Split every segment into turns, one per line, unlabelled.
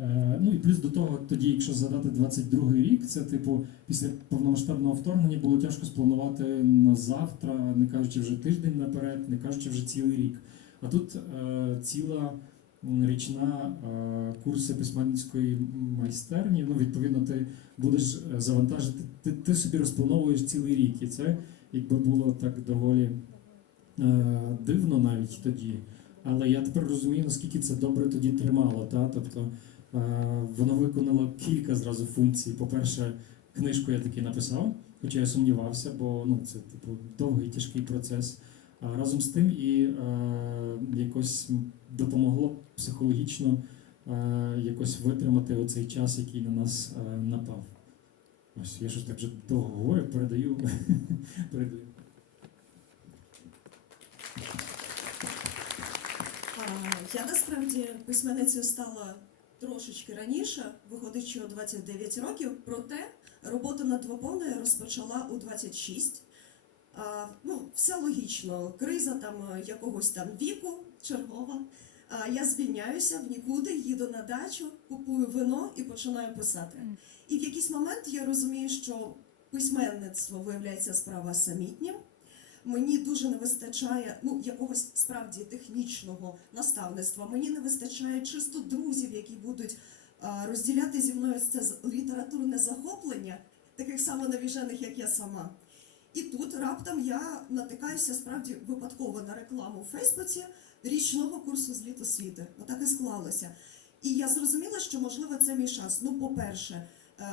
Е, ну і плюс до того, тоді, якщо згадати 22-й рік, це типу після повномасштабного вторгнення було тяжко спланувати на завтра, не кажучи вже тиждень наперед, не кажучи вже цілий рік. А тут е, ціла річна е, курси письменницької майстерні. Ну, відповідно, ти будеш е, завантажити, ти, ти собі розплановуєш цілий рік. І це якби було так доволі е, дивно навіть тоді. Але я тепер розумію, наскільки це добре тоді тримало. Та? Тобто воно виконало кілька зразу функцій. По-перше, книжку я таки написав, хоча я сумнівався, бо ну, це типу довгий тяжкий процес. А разом з тим і е, якось допомогло психологічно е, якось витримати оцей час, який на нас е, напав. Ось я щось так вже довго говорю, передаю. передаю.
Я насправді письменницею стала трошечки раніше, виходить, що 29 років, проте роботу над двоповною розпочала у 26. А, ну, все логічно, криза там е, якогось там віку чергова. А, я звільняюся в нікуди, їду на дачу, купую вино і починаю писати. І в якийсь момент я розумію, що письменництво виявляється справа самітнім. Мені дуже не вистачає ну якогось справді технічного наставництва. Мені не вистачає чисто друзів, які будуть розділяти зі мною це літературне захоплення, таких само навіжених, як я сама. І тут раптом я натикаюся справді випадково на рекламу у Фейсбуці річного курсу з літосвіти. Отак і склалося. І я зрозуміла, що можливо це мій шанс. Ну, по-перше,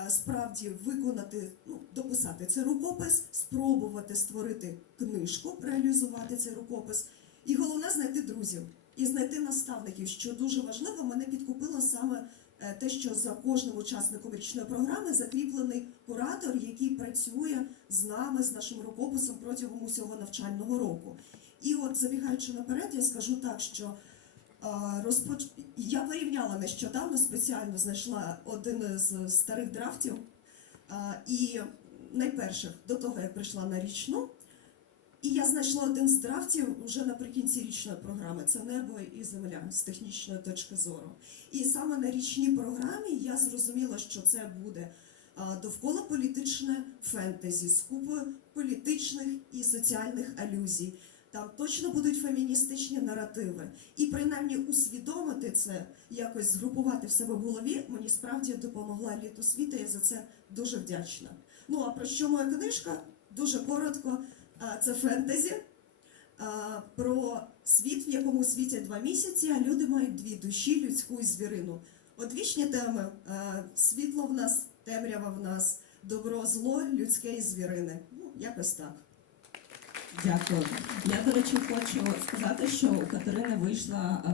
справді виконати, ну, дописати цей рукопис, спробувати створити книжку, реалізувати цей рукопис. І головне знайти друзів і знайти наставників, що дуже важливо, мене підкупило саме е, те, що за кожним учасником річної програми закріплений куратор, який працює з нами, з нашим рукописом протягом усього навчального року. І от забігаючи наперед, я скажу так, що розпоч... я порівняла нещодавно, спеціально знайшла один з старих драфтів. І найперших до того, як прийшла на річну. І я знайшла один з драфтів вже наприкінці річної програми. Це небо і земля з технічної точки зору. І саме на річній програмі я зрозуміла, що це буде довкола політичне фентезі з купою політичних і соціальних алюзій. Там точно будуть феміністичні наративи. І принаймні усвідомити це, якось згрупувати в себе в голові, мені справді допомогла літосвіта, я за це дуже вдячна. Ну а про що моя книжка? Дуже коротко. Це фентезі про світ, в якому світять два місяці, а люди мають дві душі, людську і звірину. Одвічні теми: світло в нас, темрява в нас, добро, зло, людське і звірине. Ну, якось так.
Дякую. Я, до речі, хочу сказати, що у Катерини вийшла а,